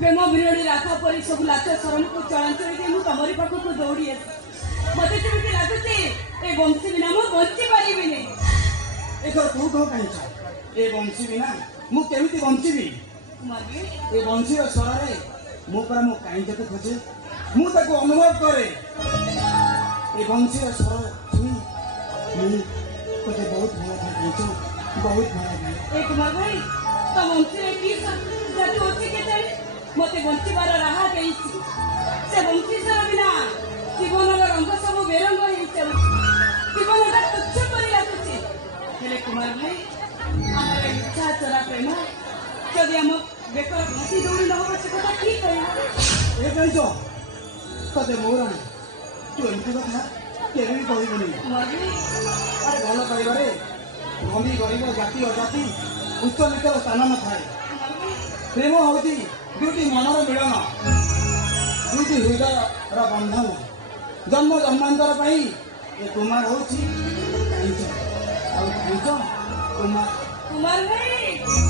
प्रेम विरणी राखा परी सब लाच शरण को चलांचल मु तमरी पाख को दौड़ी मत केमी लगुच ए बंशी बिना मु बंची पारिबिनी एथर तू कह कहीं ए बंशी बिना मु केमिति बंचीबी ए बंशीर स्वर मो पर मो कहीं तक खोजे मु ताको अनुभव करे ए बंशीर स्वर सुनी तोते बहुत भल कहीं बहुत भल ए कुमार भाई तो बंशी की जादू अच्छी के मत बंचार राह दे से बंशीधर बिना जीवन रंग सब बेरंग हो जीवन तुच्छ कर कुमार भाई आम इच्छा चोरा प्रेम जदि आम बेकर घाटी दौड़ी न हो से कथा ठीक कह तते मोर तू एमती कथा केवे भी कहबुनि अरे भल पाइबारे धनी गरीब जाति अजाति उच्च नीचर स्थान न थाए प्रेम हूँ दुईटी मनर मिलन दुईटी हृदय बंधन जन्म जन्मांतर ये कुमार हूँ कुमार कुमार भाई